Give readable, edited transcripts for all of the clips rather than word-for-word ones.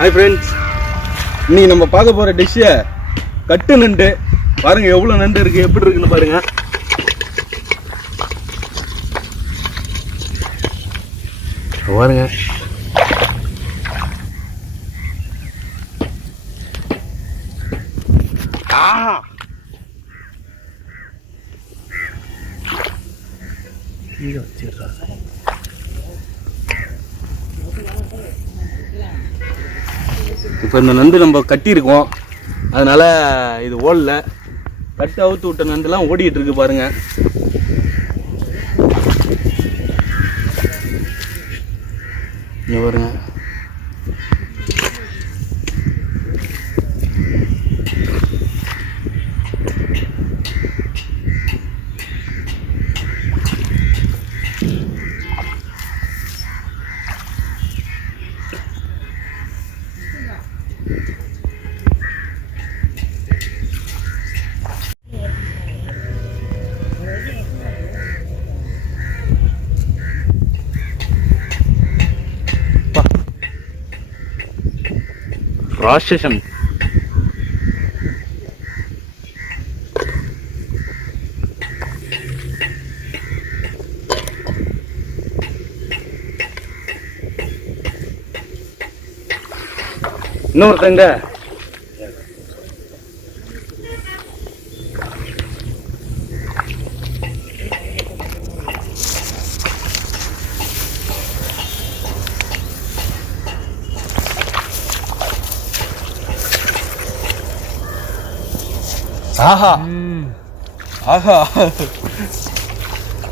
Hi friends, இன்னைக்கு நம்ம பார்க்க போகிற டிஷ்ஷு கட்டு நண்டு. பாருங்கள் எவ்வளோ நண்டு இருக்குது, எப்படி இருக்குன்னு பாருங்கள். பாருங்க, இங்கே வச்சிடுறா. இப்போ இந்த நண்டு நம்ம கட்டியிருக்கோம், அதனால் இது ஓடல. கட்டு அவுத்து விட்ட நண்டுலாம் ஓடிட்டு இருக்கு பாருங்க. இங்கே பாருங்க, ராட்சசன். இன்னொருத்தங்க ஆஹா ஆஹா,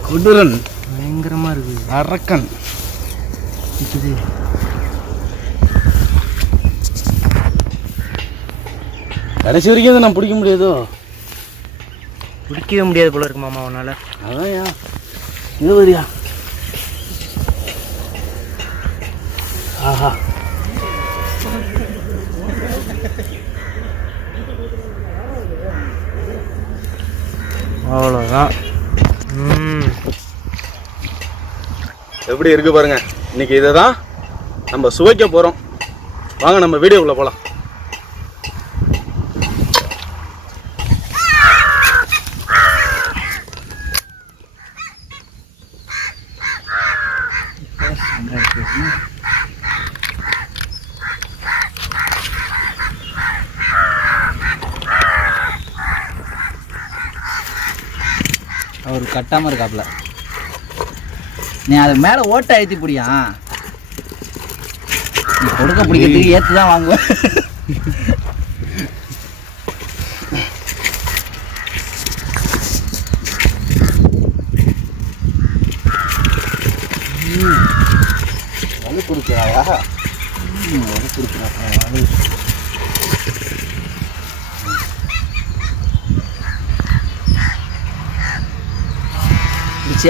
குடுரன் பயங்கரமா இருக்கு. அரக்கன் கடைசி வரைக்கும் நான் பிடிக்க முடியாதோ? பிடிக்கவே முடியாது போல இருக்கு மாமா உன்னால. அதான் இது வரியா? ஆஹா, அவ்வளோதான். எப்படி இருக்கு பாருங்க. இன்னைக்கு இதை தான் நம்ம சுவைக்க போகிறோம். வாங்க நம்ம வீடியோக்குள்ள போகலாம். அவர் கட்டாமல் இருக்காப்புல. நீ அதை மேலே ஓட்டை அழுத்தி பிடியா? நீ கொடுக்க பிடிக்கிறதுக்கு ஏற்று தான் வாங்குவேன். வலு கொடுக்குறாயா? வலு கொடுக்குறா.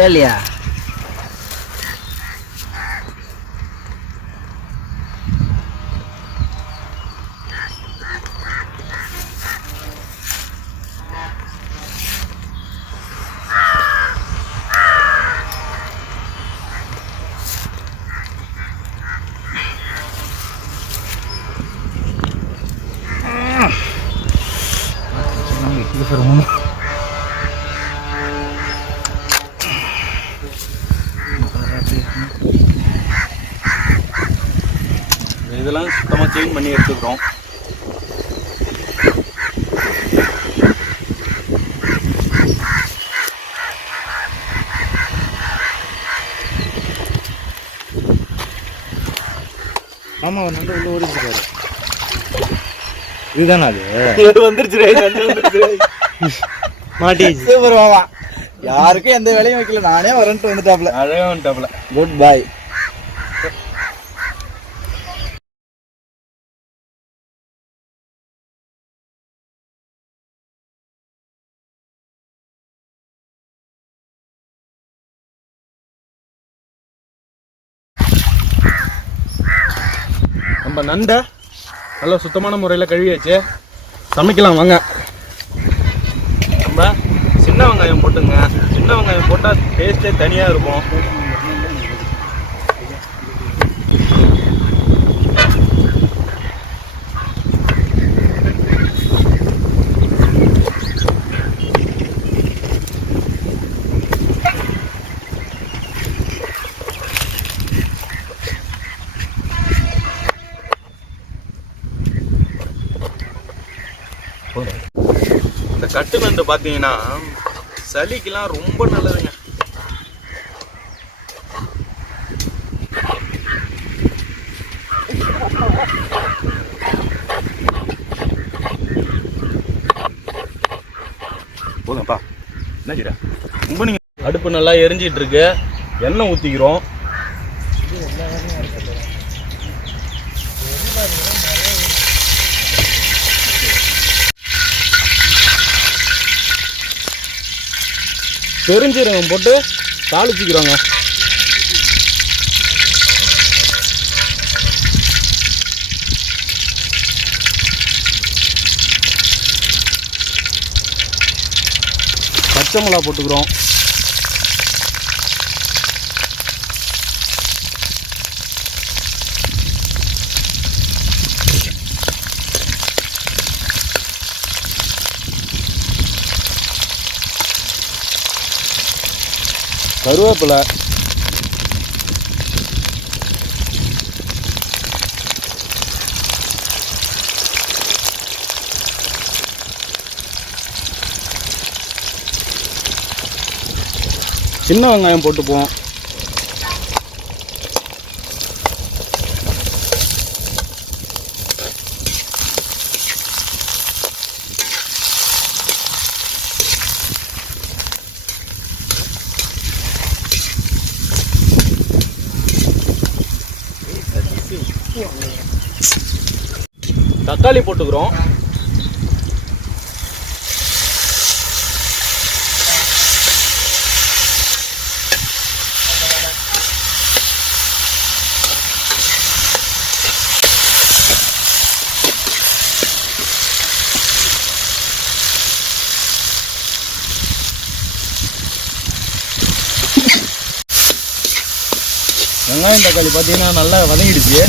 இல்லையா? இதெல்லாம் சுத்தமாக க்ளீன் பண்ணி எடுத்துக்கிறோம். ஆமா, ஒரு நண்டு உள்ள ஓடிச்சு பாரு. இதுதானே அது வந்துருச்சு மாட்டிச்சு. சூப்பர் மாமா, யாருக்கும் எந்த வேலையும் வைக்கல, நானே வரேன்ட்டு வந்துட்டாப்ல. அழகாக வந்துட்டாப்ல. குட் பாய். நம்ம நண்டை நல்லா சுத்தமான முறையில் கழுவியாச்சு. சமைக்கலாம் வாங்க. நம்ம சின்ன வெங்காயம் போட்டுங்க. சின்ன வெங்காயம் போட்டால் டேஸ்ட்டே தனியாக இருக்கும். கட்டு நண்டு பார்த்தீங்கன்னா சளிக்கெல்லாம் ரொம்ப நல்லதுங்க. போதும்ப்பா என்ன செய்யற ரொம்ப நீங்கள் அடுப்பு நல்லா எரிஞ்சிட்டு இருக்கு. எண்ணெய் ஊற்றிக்கிறோம். பெருஞ்சீரகம் போட்டு தாளிச்சிக்கிறோங்க. பச்சை மிளகா போட்டுக்கிறோம். கருவேப்பிலை, சின்ன வெங்காயம் போட்டுப்போம். தக்காளி போட்டுக்கிறோம். வெங்காயம் தக்காளி பார்த்தீங்கன்னா நல்லா வதங்கிடுச்சு.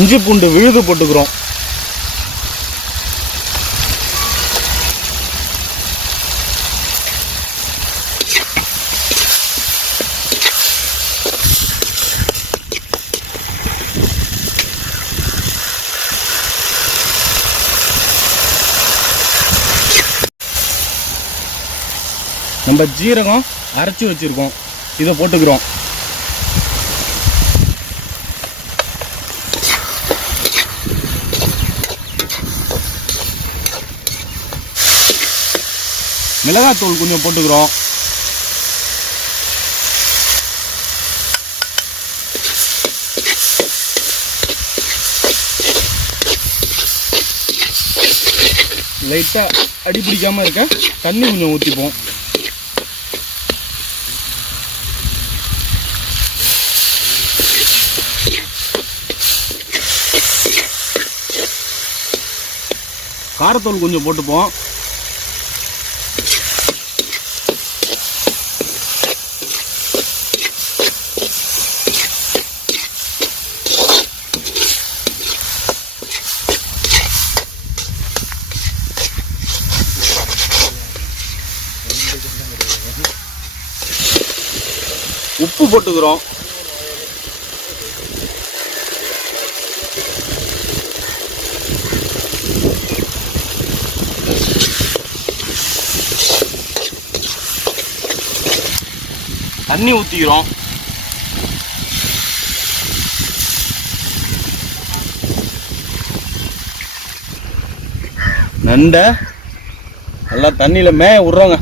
இஞ்சி பூண்டு விழுது போட்டுக்கிறோம். நம்ம ஜீரகம் அரைச்சி வச்சிருக்கோம், இதை போட்டுக்கிறோம். மிளகாத்தூள் கொஞ்சம் போட்டுக்கிறோம். லைட்டாக அடி பிடிக்காமல் இருக்க தண்ணி கொஞ்சம் ஊற்றிப்போம். காரத்தூள் கொஞ்சம் போட்டுப்போம். உப்பு போட்டுக்கிறோம். தண்ணி ஊற்றிக்கிறோம். நண்டை நல்லா தண்ணியில் மேய விட்றோங்க.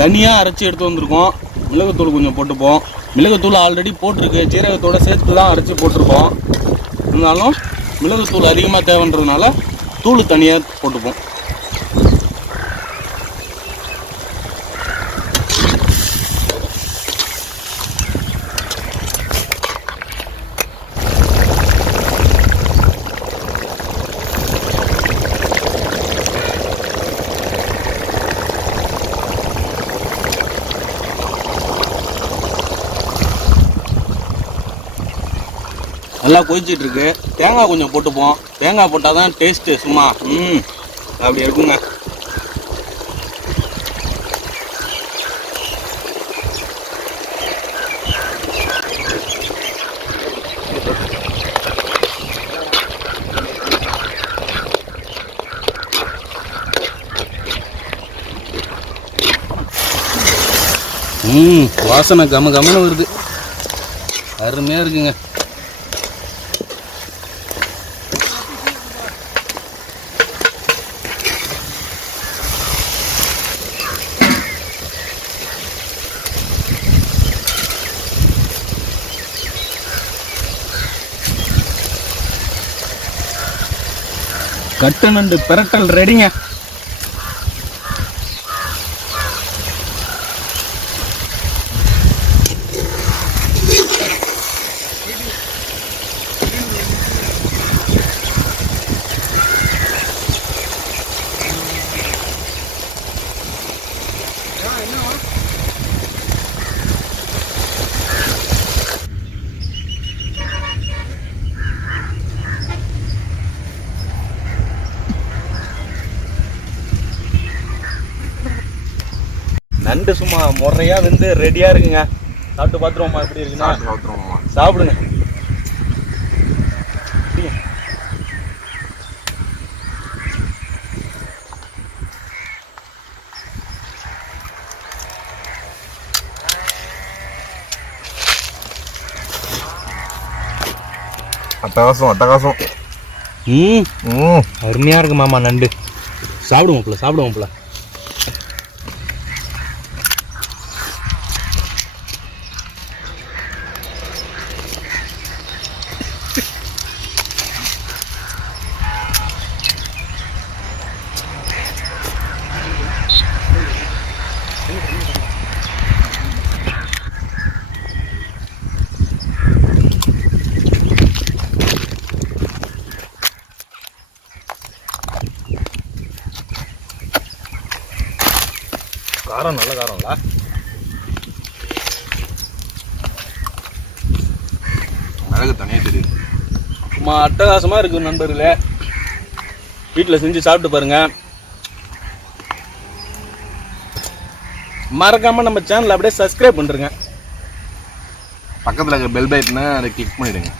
தனியாக அரைச்சி எடுத்து வந்திருக்கோம். மிளகுத்தூள் கொஞ்சம் போட்டுப்போம். மிளகுத்தூள் ஆல்ரெடி போட்டிருக்கு, ஜீரகத்தோடு சேர்த்து தான் அரைச்சி போட்டிருக்கோம். இருந்தாலும் மிளகுத்தூள் அதிகமாக தேவைன்றதுனால தூள் தனியாக போட்டுப்போம். நல்லா கொதிச்சிட்டு இருக்கு. தேங்காய் கொஞ்சம் போட்டுப்போம். தேங்காய் போட்டால் தான் டேஸ்ட்டு சும்மா அப்படி இருக்குங்க. வாசனை கமன்னு வருது. அருமையாக இருக்குங்க. கட்டு நண்டு பிரட்டல் ரெடிங்க. நண்டு சும்மா முறையா வந்து ரெடியா இருக்குங்க. சாப்பிட்டு பார்த்துருவோமா எப்படி இருக்குன்னா? சாப்பிடுங்க. அட்டகாசம் அட்டகாசம். அருமையா இருக்கு மாமா நண்டு. சாப்பிடுவோம்ல சாப்பிடுவோம்ல. காரம் நல்ல காரம்ல. மிளகு தனியாக தெரியுது. சும்மா அட்டகாசமா இருக்கு நண்பர்களே. வீட்டில் செஞ்சு சாப்பிட்டு பாருங்க. மறக்காம நம்ம சேனலை அப்படியே சப்ஸ்கிரைப் பண்ணுறேங்க. பக்கத்தில் இருக்க பெல் பட்டனை அதை கிளிக் பண்ணிடுங்க.